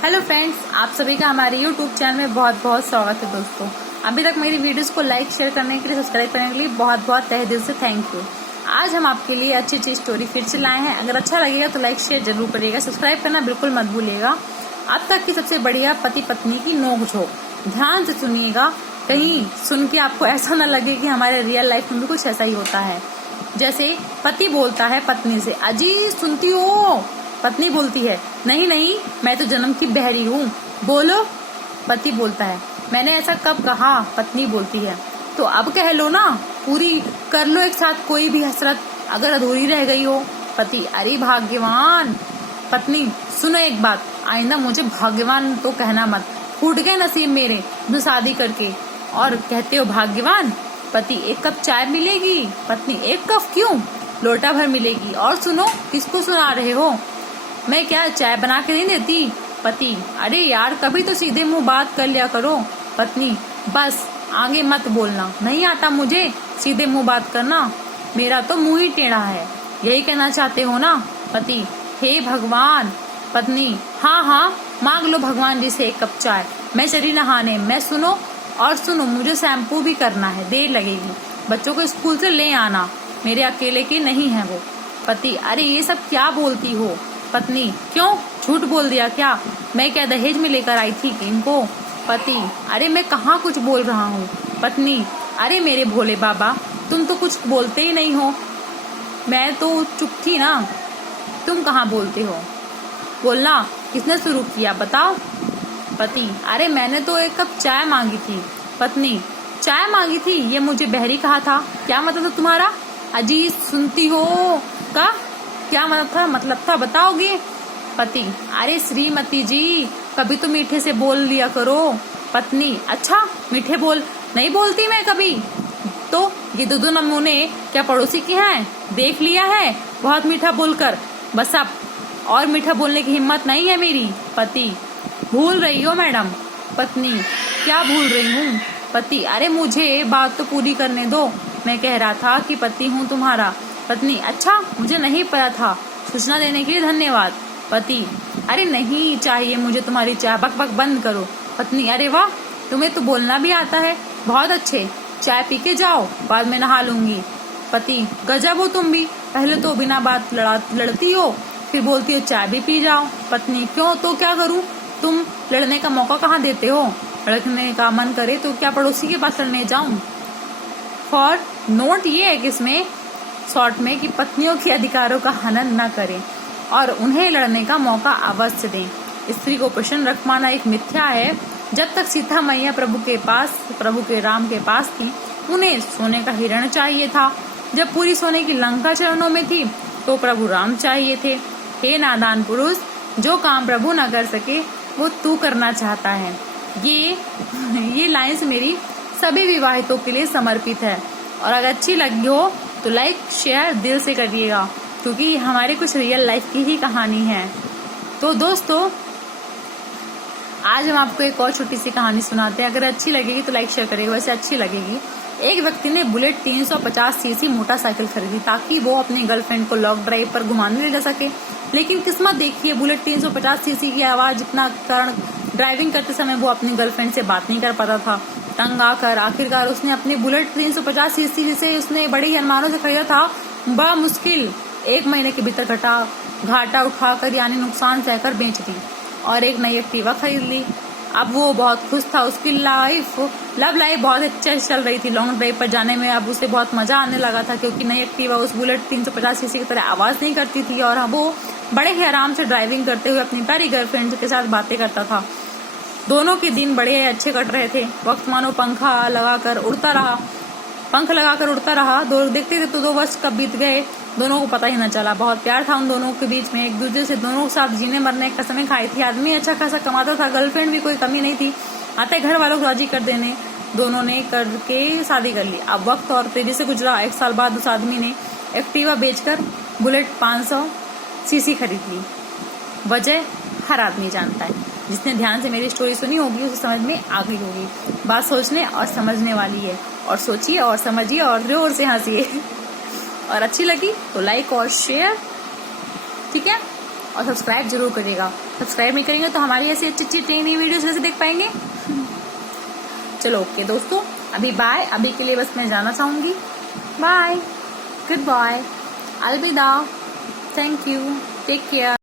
Hello friends, आप सभी का हमारे यूट्यूब चैनल में बहुत बहुत स्वागत है। दोस्तों, अभी तक मेरी वीडियोस को लाइक शेयर करने के लिए, सब्सक्राइब करने के लिए बहुत बहुत तहे दिल से थैंक यू। आज हम आपके लिए अच्छी अच्छी स्टोरी फिर से लाए हैं। अगर अच्छा लगेगा तो लाइक शेयर जरूर करिएगा, सब्सक्राइब करना बिल्कुल मत भूलिएगा। अब तक की सबसे बढ़िया पति पत्नी की नोक-झोंक, ध्यान से सुनिएगा, कहीं सुन के आपको ऐसा न लगे कि हमारे रियल लाइफ में भी कुछ ऐसा ही होता है। जैसे पति बोलता है पत्नी से, अजी सुनती हो? पत्नी बोलती है, नहीं नहीं, मैं तो जन्म की बहरी हूँ, बोलो। पति बोलता है, मैंने ऐसा कब कहा? पत्नी बोलती है, तो अब कह लो ना, पूरी कर लो एक साथ कोई भी हसरत अगर अधूरी रह गई हो। पति, अरे भाग्यवान। पत्नी, सुनो एक बात, आइंदा मुझे भाग्यवान तो कहना मत, फूट गए नसीब मेरे जो शादी करके और कहते हो भाग्यवान। पति, एक कप चाय मिलेगी? पत्नी, एक कप क्यों, लोटा भर मिलेगी। और सुनो, किसको सुना रहे हो? मैं क्या चाय बना के नहीं देती? पति, अरे यार, कभी तो सीधे मुंह बात कर लिया करो। पत्नी, बस आगे मत बोलना, नहीं आता मुझे सीधे मुंह बात करना, मेरा तो मुंह ही टेढ़ा है, यही कहना चाहते हो ना? पति, हे भगवान। पत्नी, हाँ हाँ, मांग लो भगवान जी से एक कप चाय, मैं चली नहाने। मैं सुनो, और सुनो, मुझे शैम्पू भी करना है, देर लगेगी, बच्चों को स्कूल से ले आना, मेरे अकेले के नहीं है वो। पति, अरे ये सब क्या बोलती हो? पत्नी, क्यों, झूठ बोल दिया क्या? मैं क्या दहेज में लेकर आई थी इनको? पति, अरे मैं कहाँ कुछ बोल रहा हूँ। पत्नी, अरे मेरे भोले बाबा, तुम तो कुछ बोलते ही नहीं हो, मैं तो चुप थी ना, तुम कहाँ बोलते हो? बोलना किसने शुरू किया, बताओ। पति, अरे मैंने तो एक कप चाय मांगी थी। पत्नी, चाय मांगी थी, ये मुझे बहरी कहा था, क्या मतलब था तुम्हारा? अजी सुनती हो का क्या मतलब था बताओगे? पति, अरे श्रीमती जी, कभी तो मीठे से बोल लिया करो। पत्नी, अच्छा मीठे बोल नहीं बोलती मैं कभी, तो ये दो नमूने क्या पड़ोसी के हैं? देख लिया है बहुत मीठा बोलकर, बस अब और मीठा बोलने की हिम्मत नहीं है मेरी। पति, भूल रही हो मैडम। पत्नी, क्या भूल रही हूँ? पति, अरे मुझे बात तो पूरी करने दो, मैं कह रहा था कि पति हूँ तुम्हारा। पत्नी, अच्छा मुझे नहीं पता था, सूचना देने के लिए धन्यवाद। पति, अरे नहीं चाहिए मुझे तुम्हारी चाय, बक बक बंद करो। पत्नी, अरे वाह, तुम्हें तो बोलना भी आता है, बहुत अच्छे, चाय पी के जाओ, बाद में नहा लूंगी। पति, गजब हो तुम भी, पहले तो बिना बात लड़ती हो, फिर बोलती हो चाय भी पी जाओ। पत्नी, क्यों, तो क्या करूं, तुम लड़ने का मौका कहाँ देते हो? लड़ने का मन करे तो क्या पड़ोसी के पास लड़ने जाऊं? फॉर नोट ये है कि इसमें शॉर्ट में कि पत्नियों के अधिकारों का हनन न करें और उन्हें लड़ने का मौका अवश्य दें। स्त्री को प्रसन्न रख पाना एक मिथ्या है। जब तक सीता मैया प्रभु के राम के पास थी, उन्हें सोने का हिरण चाहिए था। जब पूरी सोने की लंका चरणों में थी तो प्रभु राम चाहिए थे। हे नादान पुरुष, जो काम प्रभु न कर सके वो तू करना चाहता है। ये लाइंस मेरी सभी विवाहितों के लिए समर्पित है, और अगर अच्छी लगी हो तो लाइक शेयर दिल से करिएगा, क्योंकि हमारे कुछ रियल लाइफ की ही कहानी है। तो दोस्तों, आज हम आपको एक और छोटी सी कहानी सुनाते हैं। अगर अच्छी लगेगी तो लाइक शेयर करिएगा, वैसे अच्छी लगेगी। एक व्यक्ति ने बुलेट 350 सीसी मोटरसाइकिल खरीदी ताकि वो अपनी गर्लफ्रेंड को लॉन्ग ड्राइव पर घुमाने ले जा सके। लेकिन किस्मत देखिए, बुलेट 350 सीसी की आवाज इतना कारण ड्राइविंग करते समय वो अपनी गर्लफ्रेंड से बात नहीं कर पाता था। तंग आकर आखिरकार उसने अपनी बुलेट 350 सीसी से उसने बड़े ही अनुमानों से खरीदा था, बड़ा मुश्किल 1 महीने के भीतर घाटा उठाकर यानी नुकसान सहकर बेच दी और एक नई एक्टिवा खरीद ली। अब वो बहुत खुश था, उसकी लव लाइफ बहुत अच्छे चल रही थी। लॉन्ग ड्राइव पर जाने में अब उसे बहुत मजा आने लगा था, क्योंकि नई एक्टिवा उस बुलेट 350 सीसी की तरह आवाज नहीं करती थी और वो बड़े ही आराम से ड्राइविंग करते हुए अपनी प्यारी गर्लफ्रेंड के साथ बातें करता था। दोनों के दिन बड़े अच्छे कट रहे थे। वक्त मानो पंख लगाकर उड़ता रहा। देखते थे तो 2 वर्ष कब बीत गए दोनों को पता ही न चला। बहुत प्यार था उन दोनों के बीच में, एक दूसरे से दोनों के साथ जीने मरने की कसमें खाई थी। आदमी अच्छा खासा कमाता था, गर्लफ्रेंड भी कोई कमी नहीं थी। आते घर वालों को राजी कर देने दोनों ने करके शादी कर ली। अब वक्त और तेजी से गुजरा। 1 साल बाद उस आदमी ने एक्टिवा बेचकर बुलेट 500 सीसी खरीद ली। वजह हर आदमी जानता है। जिसने ध्यान से मेरी स्टोरी सुनी होगी उसे समझ में आ गई होगी। बात सोचने और समझने वाली है, और सोचिए और समझिए और जोर से हंसिए। और अच्छी लगी तो लाइक और शेयर, ठीक है। और सब्सक्राइब जरूर करिएगा। सब्सक्राइब नहीं करेंगे तो हमारी ऐसी अच्छी अच्छी नई वीडियोस कैसे देख पाएंगे। चलो ओके दोस्तों, अभी बाय। अभी के लिए बस मैं जाना चाहूंगी। बाय, गुड बाय, अलविदा, थैंक यू, टेक केयर।